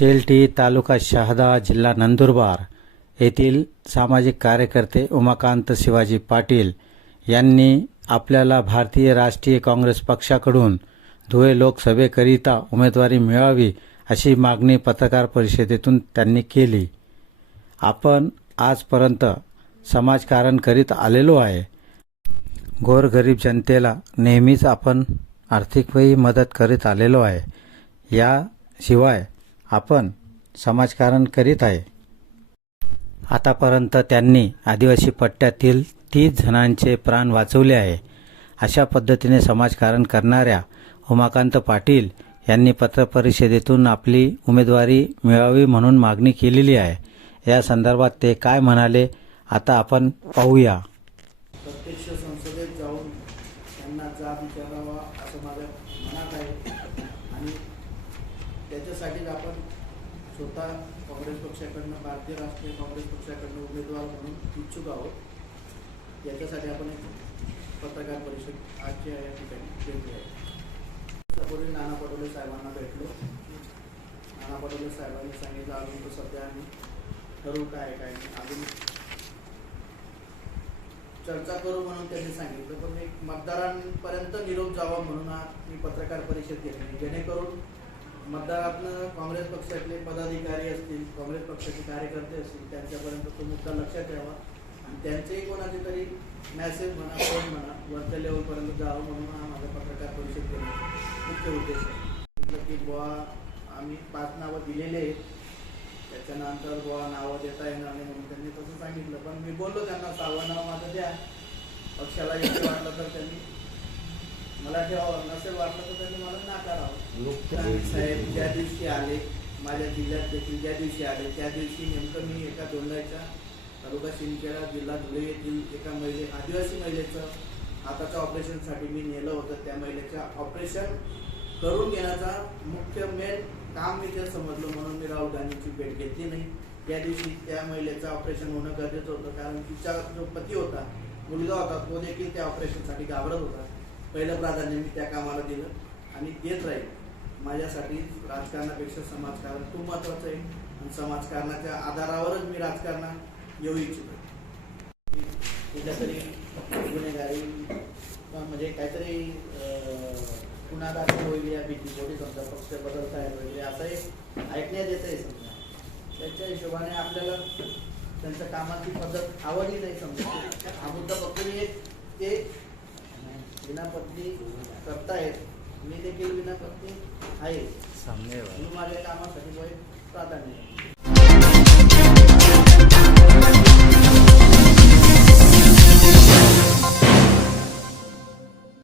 शेलटी तालुका शहादा जिल्हा नंदुरबार येथील सामाजिक कार्यकर्ते उमाकांत शिवाजी पाटील यांनी आपल्याला भारतीय राष्ट्रीय काँग्रेस पक्षाकडून धुळे लोकसभेकरिता उमेदवारी मिळावी अशी मागणी पत्रकार परिषदेतून त्यांनी केली. आपण आजपर्यंत समाजकारण करीत आलेलो आहे. गोरगरीब जनतेला नेहमीच आपण आर्थिकही मदत करीत आलेलो आहे. याशिवाय आपण समाजकारण करीत आहे. आतापर्यंत त्यांनी आदिवासी पट्ट्यातील तीस जणांचे प्राण वाचवले आहे. अशा पद्धतीने समाजकारण करणाऱ्या उमाकांत पाटील यांनी पत्रपरिषदेतून आपली उमेदवारी मिळावी म्हणून मागणी केलेली आहे. या संदर्भात ते काय म्हणाले आता आपण पाहूया. प्रत्यक्ष संसदेत जाऊन त्यांना जाब विचारावा असं माझ्या मनात आहे आणि त्याच्यासाठीच आपण स्वतः काँग्रेस पक्षाकडनं भारतीय राष्ट्रीय काँग्रेस पक्षाकडनं उमेदवार म्हणून इच्छुक आहोत. याच्यासाठी आपण एक पत्रकार परिषद आजच्या या ठिकाणी घेतली आहे. त्यापूर्वी नाना पटोले साहेबांना भेटलो. नाना पटोले साहेबांनी सांगितलं अजून तर सध्या आम्ही ठरवू काय काय नाही अजून चर्चा करू म्हणून त्यांनी सांगितलं. पण एक मतदारांपर्यंत निरोप जावा म्हणून हा मी पत्रकार परिषद घेतली. जेणेकरून मतदारातनं काँग्रेस पक्षातले पदाधिकारी असतील काँग्रेस पक्षाचे कार्यकर्ते असतील त्यांच्यापर्यंत तो मुद्दा लक्षात यावा आणि त्यांचेही कोणाचे तरी मॅसेज म्हणा फोन म्हणा वरच्या लेवलपर्यंत जावं म्हणून हा माझा पत्रकार परिषद घेण्याचा मुख्य उद्देश आहे. म्हटलं की बुवा आम्ही पाच नावं दिलेले आहेत. त्याच्यानंतर बुवा नावं देता येणार नाही म्हणून त्यांनी तसं सांगितलं. पण मी बोललो त्यांना सहावं नाव माझं द्या. पक्षाला योग्य वाटलं तर त्यांनी मला ठेवावं नसेल वाटलं तर त्यांनी मला नाकारावं. आणि साहेब ज्या दिवशी आले माझ्या जिल्ह्यात देखील ज्या दिवशी आले त्या दिवशी नेमकं मी एका दोंडाच्या तालुका शिंदखेडा जिल्हा धुळे येथील एका महिले आदिवासी महिलेचं हाताच्या ऑपरेशनसाठी मी नेलं होतं. त्या महिलेच्या ऑपरेशन करून घेण्याचा मुख्य मेन काम मी ते समजलं म्हणून मी राहुल गांधींची भेट घेतली नाही. त्या दिवशी त्या महिलेचं ऑपरेशन होणं गरजेचं होतं. कारण तिचा जो पती होता मुलगा होता तो देखील त्या ऑपरेशनसाठी घाबरत होता. पहिलं प्राधान्य मी त्या कामाला दिलं आणि देत राहील. माझ्यासाठी राजकारणापेक्षा समाजकारण खूप महत्त्वाचं आहे. आणि समाजकारणाच्या आधारावरच मी राजकारणात येऊ इच्छितो. त्याच्यातरी गुन्हेगारी म्हणजे काहीतरी अं, गुन्हा दाखल होईल या भीतीपोटी समजा पक्ष बदल तयार होईल असं एक ऐकण्यात येत आहे समजा. त्याच्या हिशोबाने आपल्याला त्यांच्या कामाची पद्धत आवडली नाही समजा. हा मुद्दा फक्त एक ते विनापत्नी करतायत मी देखील विनापत्नी आहे. माझ्या कामासाठी प्राधान्य.